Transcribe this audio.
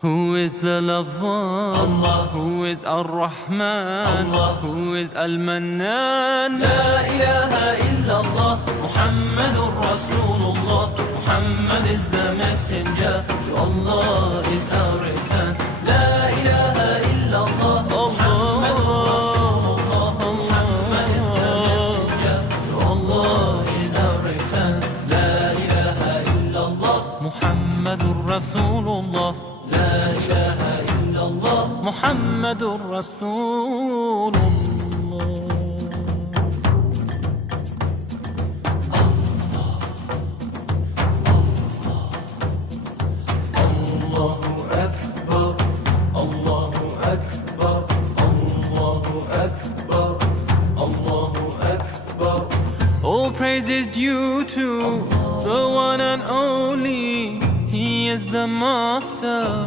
Who is the loved one? Allah. Who is Ar-Rahman? Allah. Who is Al-Mannan? La ilaha illallah, Muhammadur Rasulullah. Muhammad is the messenger, to Allah is our return. La ilaha illallah, Muhammadur Rasulullah. Muhammad is the messenger, to Allah is our return. La ilaha illallah, Muhammadur Rasulullah. La ilaha illallah, Muhammadur Rasulullah. Allahu Akbar, Allahu Akbar, Allahu Akbar, Allahu Akbar. All praise is due to the one and only. He is the master.